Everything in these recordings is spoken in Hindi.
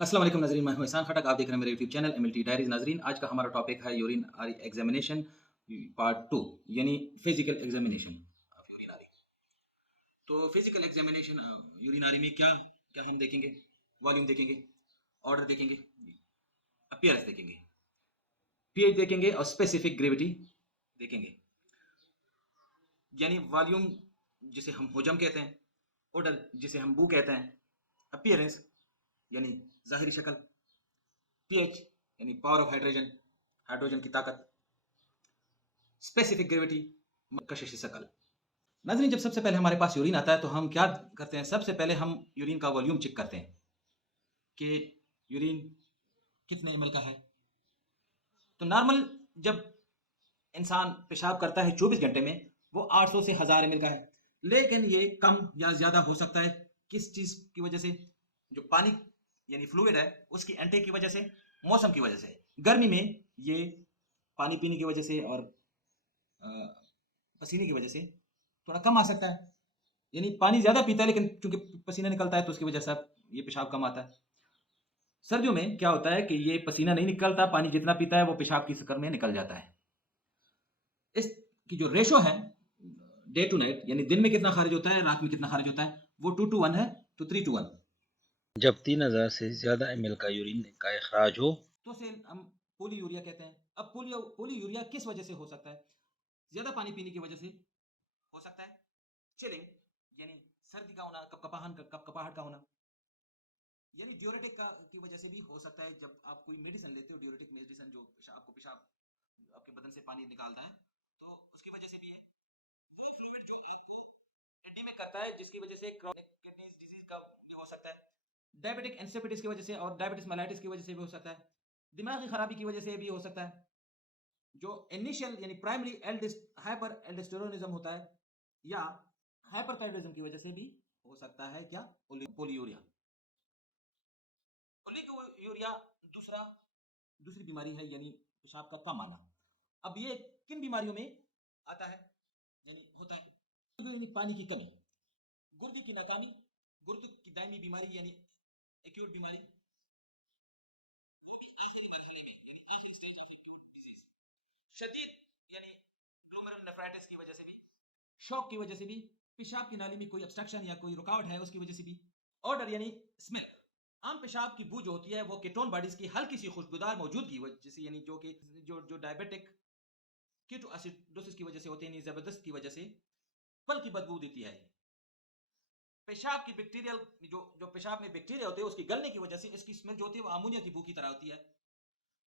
अस्सलाम वालेकुम नाज़रीन, मैं हूं एहसान खटक। आप देख रहे हैं मेरे यूट्यूब चैनल एमएलटी डायरीज। नाज़रीन, आज का हमारा टॉपिक है यूरिन एग्जामिनेशन पार्ट 2, यानी फिजिकल एग्जामिनेशन ऑफ यूरिनरी। तो फिजिकल एग्जामिनेशन यूरिनरी में क्या क्या हम देखेंगे? वॉल्यूम देखेंगे, ऑर्डर देखेंगे, अपीयरेंस देखेंगे, पीएच देखेंगे और स्पेसिफिक ग्रेविटी देखेंगे। यानी वॉल्यूम जिसे हम होजम कहते हैं, ऑर्डर जिसे हम बू कहते हैं, अपीयरेंस यानी ज़ाहिरी शक्ल, पीएच यानी पावर ऑफ हाइड्रोजन, हाइड्रोजन की ताकत, स्पेसिफिक ग्रेविटी, कशिश शकल। नाज़रीन, जब सबसे पहले हमारे पास यूरिन आता है तो हम क्या करते हैं? सबसे पहले हम यूरिन का वॉल्यूम चेक करते हैं कि यूरिन कितने एमएल का है। तो नॉर्मल जब इंसान पेशाब करता है 24 घंटे में, वो 800 से 1000 एमएल का है। लेकिन ये कम या ज़्यादा हो सकता है। किस चीज़ की वजह से? जो पानी यानी फ्लूइड है उसकी एंटेक की वजह से, मौसम की वजह से। गर्मी में ये पानी पीने की वजह से और पसीने की वजह से थोड़ा कम आ सकता है। यानी पानी ज़्यादा पीता है लेकिन चूंकि पसीना निकलता है तो उसकी वजह से ये पेशाब कम आता है। सर्दियों में क्या होता है कि ये पसीना नहीं निकलता, पानी जितना पीता है वो पेशाब की शक्ल में निकल जाता है। इसकी जो रेशो है डे टू नाइट, यानी दिन में कितना खारिज होता है, रात में कितना खारिज होता है, वो 2:1 है, तो 3:1। जब 3000 से ज्यादा एमएल का यूरिन का अखराज हो तो उसे हम पोली यूरिया कहते हैं। अब पोली यूरिया किस वजह से हो सकता है? ज्यादा पानी पीने की वजह से हो सकता है, चिलिंग यानी सर्दी का होना, कपकपाहट का होना, यानी ड्यूरेटिक का की वजह से भी हो सकता है। जब आप कोई मेडिसिन लेते हो, ड्यूरेटिक मेडिसिन जो आपको पेशाब आपके बदन से पानी निकालता है, तो उसकी वजह से भी है। वो फ्लूइड जो आपको एडेमिक करता है, जिसकी वजह से क्रोनिक किडनी डिजीज का भी हो सकता है। डायबिटिक इंसिपिडिस की वजह से और डायबिटिस मेलाइटिस की वजह से भी हो सकता है। दिमागी खराबी की वजह से भी हो सकता है। जो इनिशियल यानी प्राइमरी हाइपर एल्डोस्टेरोनिज्म होता है, या हाइपरथायराइडिज्म की वजह से भी हो सकता है क्या? पोलीयूरिया। ओलिगोयूरिया दूसरी बीमारी है, यानी पेशाब का कम आना। अब ये किन बीमारियों में आता है यानी होता है? यानी पानी की कमी, गुर्दे की नाकामी, गुर्दे की दायमी बीमारी यानी एक्यूट बीमारी, वो भी आखिरी मरहले में यानी आखिरी स्टेज ऑफ एक्यूट डिजीज। शदीद यानी ग्लोमेरुलर नेफ्राइटिस की वजह से भी, शॉक की वजह से भी, पेशाब की नाली में कोई ऑब्स्ट्रक्शन या कोई रुकावट है उसकी वजह से भी। ऑर्डर यानी स्मेल, आम पेशाब की बू जो होती है वो कीटोन बॉडीज की हल्की सी खुशबूदार मौजूदगी वजह से, यानी जो कि जो डायबिटिक कीटोएसिडोसिस की वजह से होते हैं, यानी जबरदस्त की वजह से पल की बदबू देती है। पेशाब की बैक्टीरियल जो पेशाब में बैक्टीरिया होते हैं उसकी गलने की वजह से इसकी स्मेल जो होती है वो अमोनिया की बू की तरह होती है।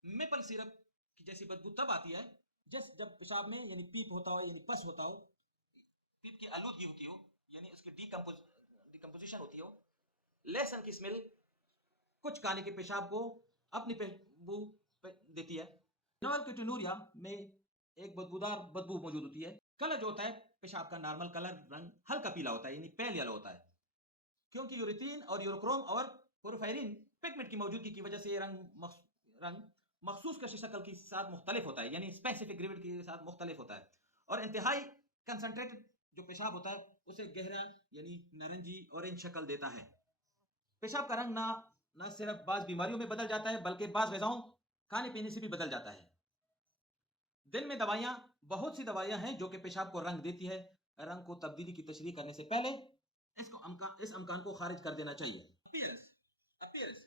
मेपल सिरप की जैसी बदबू तब आती है जब पेशाब में यानी पीप होता हो, यानी पस होता हो, पीप की आलूदगी होती हो, यानी उसकी डिकम्पोजिशन होती हो। लहसुन की स्मेल कुछ खाने के पेशाब को अपनी बदबू देती है। फिनोल्केटोनुरिया में एक बदबूदार बदबू मौजूद होती है। कलर जो होता है पेशाब का, नॉर्मल कलर रंग हल्का पीला होता है, यानी पेल येलो होता है। क्योंकि यूरिथीन और यूरोक्रोम और पोरोफायरिन पिगमेंट की मौजूदगी की वजह से रंग मखसूस कशी शक्ल के साथ मुख्तलिफ होता है, यानी स्पेसिफिक ग्रेविटी के साथ मुख्तलिफ होता है। और इंतहाई कंसनट्रेटेड जो पेशाब होता है उसे गहरा यानी नारंगी ऑरेंज शक्ल देता है। पेशाब का रंग न सिर्फ बाज बीमारियों में बदल जाता है बल्कि बाज गजाओं खाने पीने से भी बदल जाता है। दिन में दवाइयां, बहुत सी दवाइयां हैं जो कि पेशाब को रंग देती है। रंग को तब्दीली की तशरीह करने से पहले इस अमकान को खारिज कर देना चाहिए। अपीयरेंस अपीयरेंस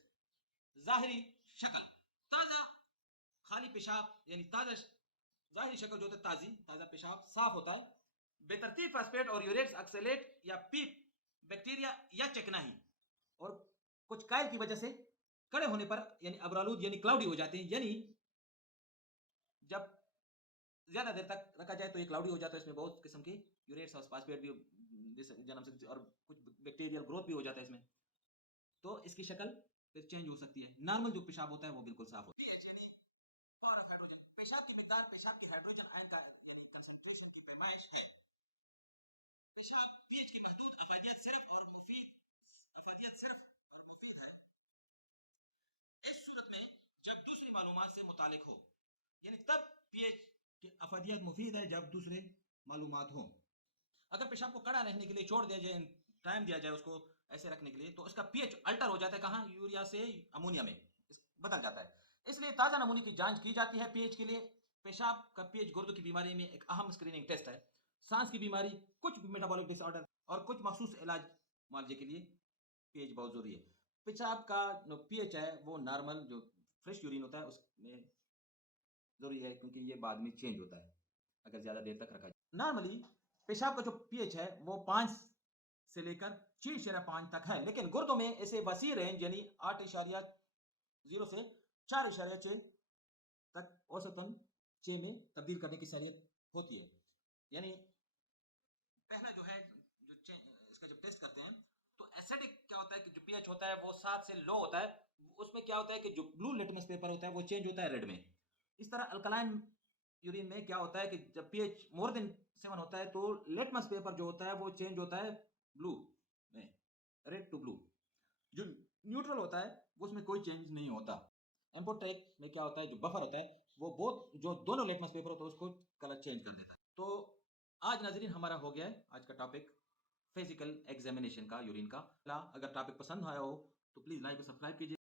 ज़ाहिरी शक्ल, ताज़ा खाली पेशाब यानी ताज़ा ज़ाहिरी शक्ल जो होता है, ताज़ा पेशाब साफ होता है। बेतरतीब फास्फेट और यूरेट्स ऑक्सलेट या पीप बैक्टीरिया या चिकनाई और कुछ कायल की वजह से कड़े होने पर यानी अबरालूद यानी क्लाउडी हो जाते हैं। यानी जब ज्यादा देर तक रखा जाए तो ये क्लाउडी हो जाता है, इसमें बहुत किस्म के यूरेट्स और फास्फेट भी जन्म से और कुछ बैक्टीरियल ग्रोथ भी हो जाता है इसमें, तो इसकी शक्ल फिर चेंज हो सकती है। नॉर्मल जो पेशाब होता है वो बिल्कुल साफ होता है। पेशाब की मिकदार पेशाब की हाइड्रोजन आयन का यानी कंसंट्रेशन की पैमाइश है। पेशाब पीएच की महदूद अफादियत सिर्फ और मुफीद है इस सूरत में जब दूसरी मालूमात से मुतालिक हो, यानी तब पीएच की अफादियत मुफीद है जब दूसरे मालूमात हो। अगर पेशाब को कड़ा रहने के लिए छोड़ दिया जाए, टाइम दिया जाए उसको ऐसे रखने के लिए, तो उसका पीएच अल्टर हो जाता है, कहाँ, यूरिया से अमोनिया में बदल जाता है। इसलिए ताज़ा नमूने की जांच की जाती है पीएच के लिए। पेशाब का पीएच गुर्दों की बीमारी में एक अहम स्क्रीनिंग टेस्ट है। सांस की बीमारी, कुछ मेटाबॉलिक डिसऑर्डर और कुछ मखसूस इलाज मुआवजे के लिए पीएच बहुत जरूरी है। पेशाब का जो पीएच है वो नॉर्मल, जो फ्रेश यूरिन होता है उसमें जरूरी है, क्योंकि ये बाद में चेंज होता है अगर ज्यादा देर तक रखा जाए। नॉर्मली पेशाब का जो पीएच है वो 5 से लेकर 6.5 तक है, लेकिन गुर्दों में इसे वसी रेंज यानी 8.0 से 4.6 तक औसतन 6 में तब्दील करने की सहूलियत होती है। यानी पहला जो है, जो इसका जब टेस्ट करते हैं तो एसिडिक क्या होता है कि जो पीएच होता है वो 7 से लो होता है, उसमें क्या होता है कि जो ब्लू लिटमस पेपर होता है वो चेंज होता है रेड में। इस तरह अल्कलाइन यूरिन में क्या होता है कि जब पीएच मोर देन 7 होता है तो लिटमस पेपर जो होता है वो चेंज होता है ब्लू में, रेड टू ब्लू। जो न्यूट्रल होता है उसमें कोई चेंज नहीं होता। एम्पोटेक में क्या होता है, जो बफर होता है वो बहुत, जो दोनों लिटमस पेपर होता है उसको कलर चेंज कर देता है। तो आज नाजरीन हमारा हो गया है आज का टॉपिक फिजिकल एग्जामिनेशन का, यूरिन का। अगर टॉपिक पसंद आया हो तो प्लीज़ लाइक और सब्सक्राइब कीजिए।